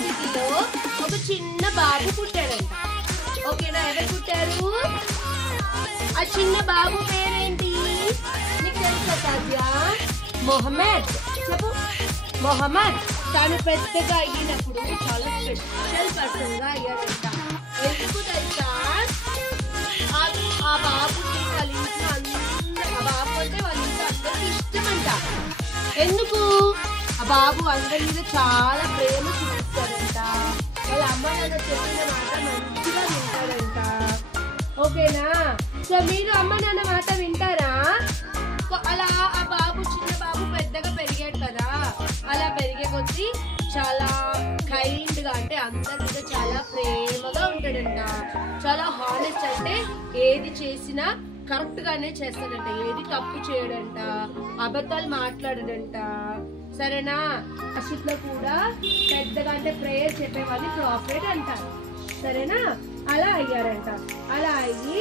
సిటీలో ఒక చిన్న బాబు పుట్టాడంట. ఓకేనా? ఎవరు పుట్టారు? ఆ చిన్న బాబు పేరేంటి నీకు తెలుసా సాధ్య? మొహమ్మద్. చెప్పు. మొహమ్మద్. తను పెద్దగా అయినప్పుడు చాలా స్పెషల్ పర్సన్ గా అయ్యాడంట. ఎందుకు తెలుసా? ఆ బాబుకి వాళ్ళ ఇంట్లో ఆ బాబు అంటే వాళ్ళ ఇంట్లో అందరికి ఇష్టమంట. ఎందుకు? ఆ బాబు అందరి మీద చాలా ప్రేమ చూపిస్తాడంట. వాళ్ళ అమ్మ నాన్న చెప్పిన మాట మంచిగా వింటాడంట. ఓకేనా? సో మీరు అమ్మ నాన్న మాట వింటారా? అలా ఆ బాబు చిన్న బాబు పెద్దగా పెరిగాడు కదా, అలా పెరిగే కొద్దీ చాలా కైండ్ గా అంటే అందరి మీద చాలా ప్రేమగా ఉంటాడంట. చాలా హానెస్ట్, అంటే ఏది చేసినా కరెక్ట్ గానే చేస్తాడంట. ఏది తప్పు చేయడంట, అబద్ధాలు మాట్లాడడంట. సరేనా? అషిత్లో కూడా పెద్దగా అంటే ప్రేయర్ చెప్పేవాళ్ళని ప్రాఫెట్ అంటారు. సరేనా? అలా అయ్యారంట. అలా అయ్యి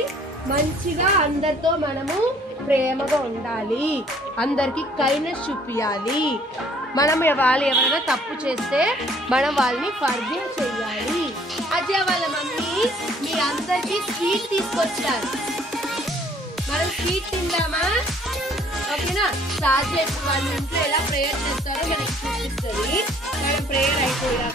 మంచిగా అందరితో మనము ప్రేమగా ఉండాలి, అందరికి కైండ్నెస్ చూపించాలి. మనం వాళ్ళు ఎవరైనా తప్పు చేస్తే మనం వాళ్ళని ఫర్గివ్ చేయాలి. అజయ్ వాళ్ళ మమ్మీ మీ అందరికి స్వీట్ తీసుకొచ్చారు. మనం స్వీట్ తిందామా? ఓకేనా? సాధ్య వాళ్ళ ఇంట్లో ఎలా ప్రేయర్ చేస్తారో మనకి చూపిస్తుంది. మనం ప్రేయర్ అయిపోయాక